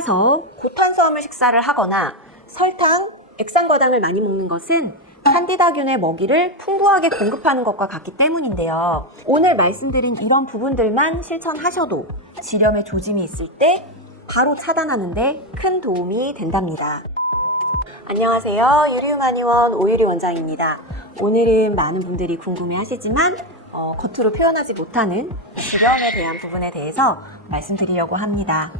따라서 고탄수화물 식사를 하거나 설탕, 액상과당을 많이 먹는 것은 칸디다균의 먹이를 풍부하게 공급하는 것과 같기 때문인데요. 오늘 말씀드린 이런 부분들만 실천하셔도 지렴의 조짐이 있을 때 바로 차단하는 데 큰 도움이 된답니다. 안녕하세요. 유리유만의원 오유리 원장입니다. 오늘은 많은 분들이 궁금해하시지만 겉으로 표현하지 못하는 지렴에 대한 부분에 대해서 말씀드리려고 합니다.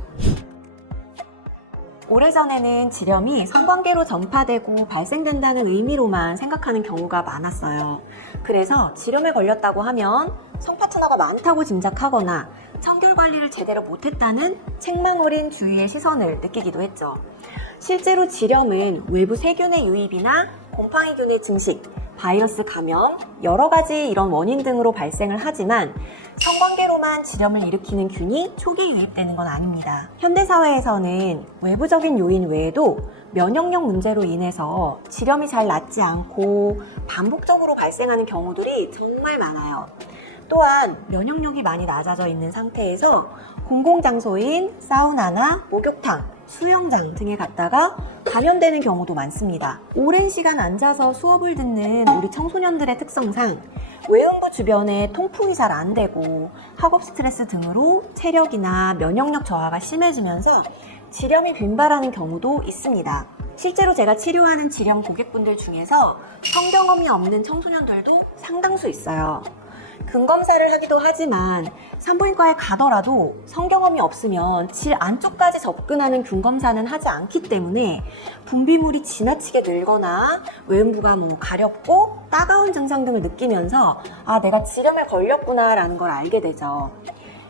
오래전에는 지렴이 성관계로 전파되고 발생된다는 의미로만 생각하는 경우가 많았어요. 그래서 지렴에 걸렸다고 하면 성파트너가 많다고 짐작하거나 청결 관리를 제대로 못했다는 책망 어린 주위의 시선을 느끼기도 했죠. 실제로 지렴은 외부 세균의 유입이나 곰팡이균의 증식, 바이러스 감염, 여러 가지 이런 원인 등으로 발생을 하지만 성관계로만 지렴을 일으키는 균이 초기 유입되는 건 아닙니다. 현대사회에서는 외부적인 요인 외에도 면역력 문제로 인해서 지렴이 잘 낫지 않고 반복적으로 발생하는 경우들이 정말 많아요. 또한 면역력이 많이 낮아져 있는 상태에서 공공장소인 사우나나 목욕탕, 수영장 등에 갔다가 감염되는 경우도 많습니다. 오랜 시간 앉아서 수업을 듣는 우리 청소년들의 특성상 외음부 주변에 통풍이 잘 안 되고 학업 스트레스 등으로 체력이나 면역력 저하가 심해지면서 지렴이 빈발하는 경우도 있습니다. 실제로 제가 치료하는 지렴 고객분들 중에서 성경험이 없는 청소년들도 상당수 있어요. 근검사를 하기도 하지만 산부인과에 가더라도 성경험이 없으면 질 안쪽까지 접근하는 균검사는 하지 않기 때문에 분비물이 지나치게 늘거나 외음부가 가렵고 따가운 증상 등을 느끼면서 내가 지렴에 걸렸구나 라는 걸 알게 되죠.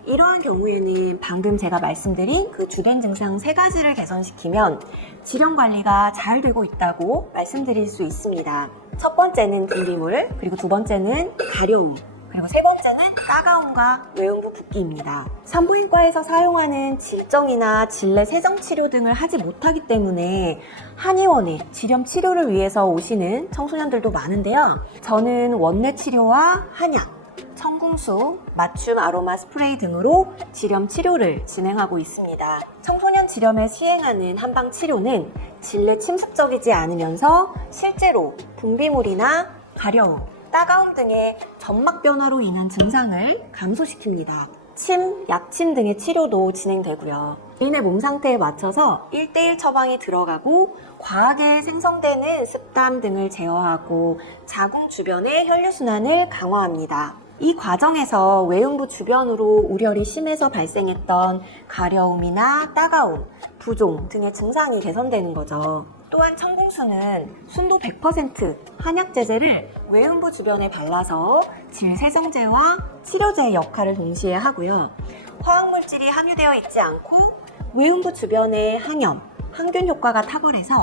이러한 경우에는 방금 제가 말씀드린 그 주된 증상 3가지를 개선시키면 지렴 관리가 잘 되고 있다고 말씀드릴 수 있습니다. 첫 번째는 분비물, 그리고 두 번째는 가려움, 그리고 세 번째는 따가움과 외음부 붓기입니다. 산부인과에서 사용하는 질정이나 질내 세정 치료 등을 하지 못하기 때문에 한의원에 지렴 치료를 위해서 오시는 청소년들도 많은데요. 저는 원내 치료와 한약, 청궁수, 맞춤 아로마 스프레이 등으로 지렴 치료를 진행하고 있습니다. 청소년 지렴에 시행하는 한방 치료는 질내 침습적이지 않으면서 실제로 분비물이나 가려움, 따가움 등의 점막 변화로 인한 증상을 감소시킵니다. 침, 약침 등의 치료도 진행되고요. 개인의 몸 상태에 맞춰서 1:1 처방이 들어가고 과하게 생성되는 습담 등을 제어하고 자궁 주변의 혈류순환을 강화합니다. 이 과정에서 외음부 주변으로 우려이 심해서 발생했던 가려움이나 따가움, 부종 등의 증상이 개선되는 거죠. 또한 청궁수는 순도 100% 한약 제제를 외음부 주변에 발라서 질 세정제와 치료제의 역할을 동시에 하고요. 화학물질이 함유되어 있지 않고 외음부 주변의 항염, 항균 효과가 탁월해서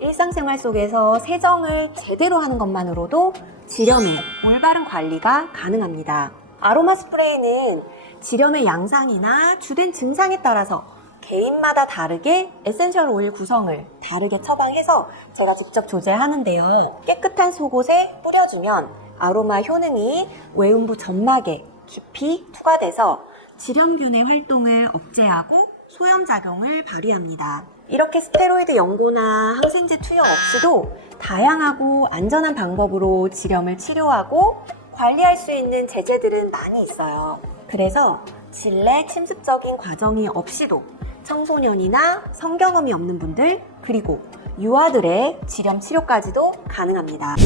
일상생활 속에서 세정을 제대로 하는 것만으로도 지렴의 올바른 관리가 가능합니다. 아로마 스프레이는 지렴의 양상이나 주된 증상에 따라서 개인마다 다르게 에센셜 오일 구성을 다르게 처방해서 제가 직접 조제하는데요. 깨끗한 속옷에 뿌려주면 아로마 효능이 외음부 점막에 깊이 투과돼서 지렴균의 활동을 억제하고 소염작용을 발휘합니다. 이렇게 스테로이드 연고나 항생제 투여 없이도 다양하고 안전한 방법으로 지렴을 치료하고 관리할 수 있는 제제들은 많이 있어요. 그래서 질내 침습적인 과정이 없이도 청소년이나 성경험이 없는 분들, 그리고 유아들의 지렴 치료까지도 가능합니다.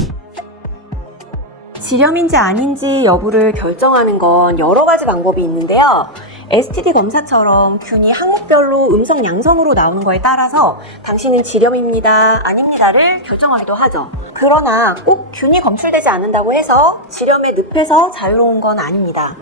지렴인지 아닌지 여부를 결정하는 건 여러 가지 방법이 있는데요. STD 검사처럼 균이 항목별로 음성, 양성으로 나오는 거에 따라서 당신은 지렴입니다, 아닙니다를 결정하기도 하죠. 그러나 꼭 균이 검출되지 않는다고 해서 지렴의 늪에서 자유로운 건 아닙니다.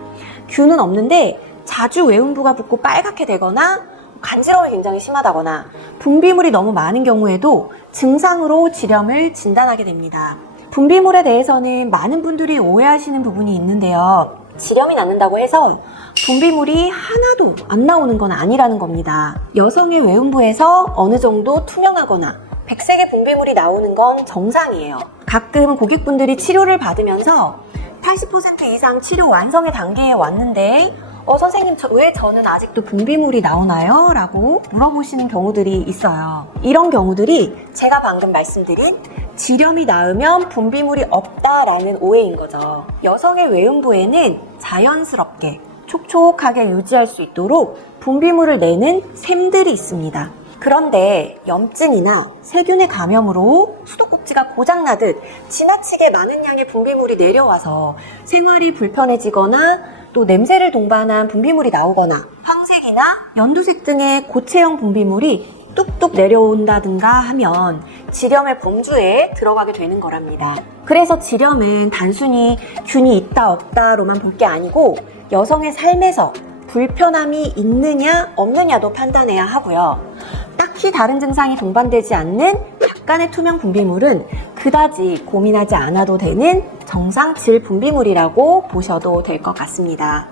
균은 없는데 자주 외음부가 붓고 빨갛게 되거나 간지러움이 굉장히 심하다거나 분비물이 너무 많은 경우에도 증상으로 지렴을 진단하게 됩니다. 분비물에 대해서는 많은 분들이 오해하시는 부분이 있는데요. 지렴이 낫는다고 해서 분비물이 하나도 안 나오는 건 아니라는 겁니다. 여성의 외음부에서 어느 정도 투명하거나 백색의 분비물이 나오는 건 정상이에요. 가끔 고객분들이 치료를 받으면서 80% 이상 치료 완성의 단계에 왔는데 선생님, 왜 저는 아직도 분비물이 나오나요? 라고 물어보시는 경우들이 있어요. 이런 경우들이 제가 방금 말씀드린 지렴이 나으면 분비물이 없다라는 오해인 거죠. 여성의 외음부에는 자연스럽게 촉촉하게 유지할 수 있도록 분비물을 내는 샘들이 있습니다. 그런데 염증이나 세균의 감염으로 수도꼭지가 고장나듯 지나치게 많은 양의 분비물이 내려와서 생활이 불편해지거나 또 냄새를 동반한 분비물이 나오거나 황색이나 연두색 등의 고체형 분비물이 뚝뚝 내려온다든가 하면 지렴의 범주에 들어가게 되는 거랍니다. 그래서 지렴은 단순히 균이 있다 없다로만 볼 게 아니고 여성의 삶에서 불편함이 있느냐 없느냐도 판단해야 하고요. 딱히 다른 증상이 동반되지 않는 약간의 투명 분비물은 그다지 고민하지 않아도 되는 정상 질 분비물이라고 보셔도 될 것 같습니다.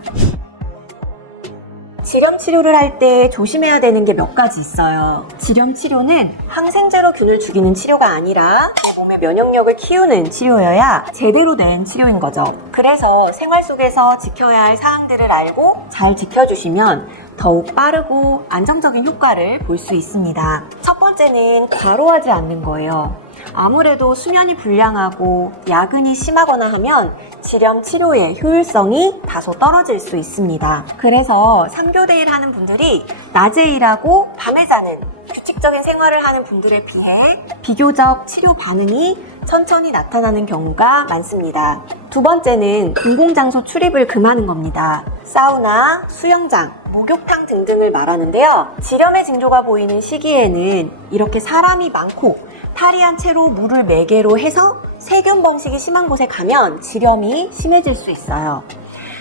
지렴 치료를 할 때 조심해야 되는 게 몇 가지 있어요. 지렴 치료는 항생제로 균을 죽이는 치료가 아니라 내 몸의 면역력을 키우는 치료여야 제대로 된 치료인 거죠. 그래서 생활 속에서 지켜야 할 사항들을 알고 잘 지켜주시면 더욱 빠르고 안정적인 효과를 볼 수 있습니다. 첫 번째는 과로하지 않는 거예요. 아무래도 수면이 불량하고 야근이 심하거나 하면 지렴 치료의 효율성이 다소 떨어질 수 있습니다. 그래서 3교대 일 하는 분들이 낮에 일하고 밤에 자는 규칙적인 생활을 하는 분들에 비해 비교적 치료 반응이 천천히 나타나는 경우가 많습니다. 두 번째는 공공장소 출입을 금하는 겁니다. 사우나, 수영장, 목욕탕 등등을 말하는데요. 지렴의 징조가 보이는 시기에는 이렇게 사람이 많고 탈의한 채로 물을 매개로 해서 세균 번식이 심한 곳에 가면 지렴이 심해질 수 있어요.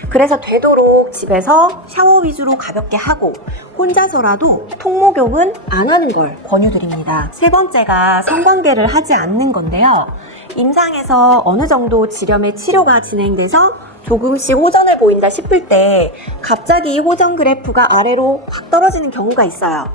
그래서 되도록 집에서 샤워 위주로 가볍게 하고 혼자서라도 통목욕은 안 하는 걸 권유드립니다. 세 번째가 성관계를 하지 않는 건데요. 임상에서 어느 정도 지렴의 치료가 진행돼서 조금씩 호전을 보인다 싶을 때 갑자기 이 호전 그래프가 아래로 확 떨어지는 경우가 있어요.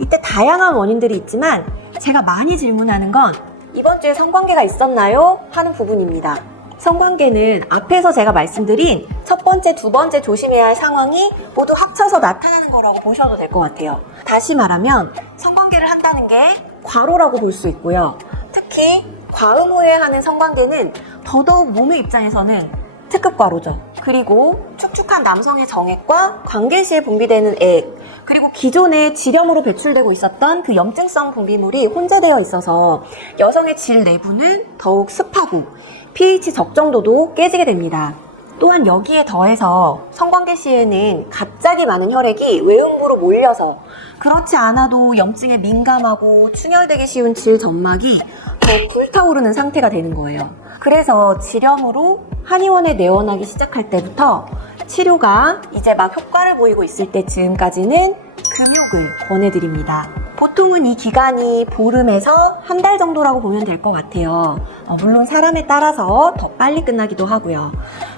이때 다양한 원인들이 있지만 제가 많이 질문하는 건 이번 주에 성관계가 있었나요? 하는 부분입니다. 성관계는 앞에서 제가 말씀드린 첫 번째, 두 번째 조심해야 할 상황이 모두 합쳐서 나타나는 거라고 보셔도 될 것 같아요. 다시 말하면 성관계를 한다는 게 과로라고 볼 수 있고요. 특히 과음 후에 하는 성관계는 더더욱 몸의 입장에서는 특급 과로죠. 그리고 축축한 남성의 정액과 관계 시에 분비되는 액, 그리고 기존에 지렴으로 배출되고 있었던 그 염증성 분비물이 혼재되어 있어서 여성의 질 내부는 더욱 습하고 pH 적정도도 깨지게 됩니다. 또한 여기에 더해서 성관계 시에는 갑자기 많은 혈액이 외음부로 몰려서 그렇지 않아도 염증에 민감하고 충혈되기 쉬운 질 점막이 더 불타오르는 상태가 되는 거예요. 그래서 지렴으로 한의원에 내원하기 시작할 때부터 치료가 이제 막 효과를 보이고 있을 때쯤까지는 금욕을 권해드립니다. 보통은 이 기간이 보름에서 한 달 정도라고 보면 될 것 같아요. 물론 사람에 따라서 더 빨리 끝나기도 하고요.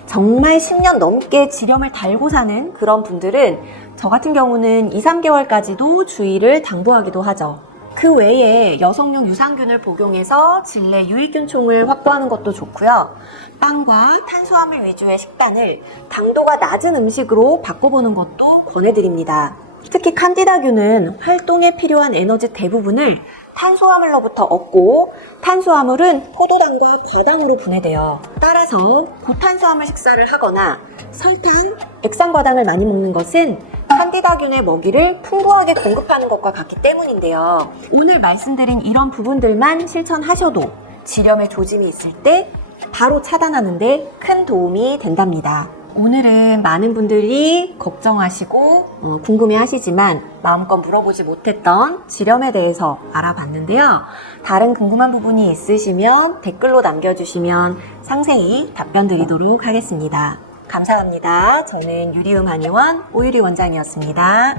정말 10년 넘게 지렴을 달고 사는 그런 분들은 저 같은 경우는 2, 3개월까지도 주의를 당부하기도 하죠. 그 외에 여성용 유산균을 복용해서 질내 유익균총을 확보하는 것도 좋고요. 빵과 탄수화물 위주의 식단을 당도가 낮은 음식으로 바꿔보는 것도 권해드립니다. 특히 칸디다균은 활동에 필요한 에너지 대부분을 탄수화물로부터 얻고 탄수화물은 포도당과 과당으로 분해돼요. 따라서 고탄수화물 식사를 하거나 설탕, 액상과당을 많이 먹는 것은 칸디다균의 먹이를 풍부하게 공급하는 것과 같기 때문인데요. 오늘 말씀드린 이런 부분들만 실천하셔도 지렴의 조짐이 있을 때 바로 차단하는 데 큰 도움이 된답니다. 오늘은 많은 분들이 걱정하시고 궁금해하시지만 마음껏 물어보지 못했던 지렴에 대해서 알아봤는데요. 다른 궁금한 부분이 있으시면 댓글로 남겨주시면 상세히 답변 드리도록 하겠습니다. 감사합니다. 저는 유리음 한의원 오유리 원장이었습니다.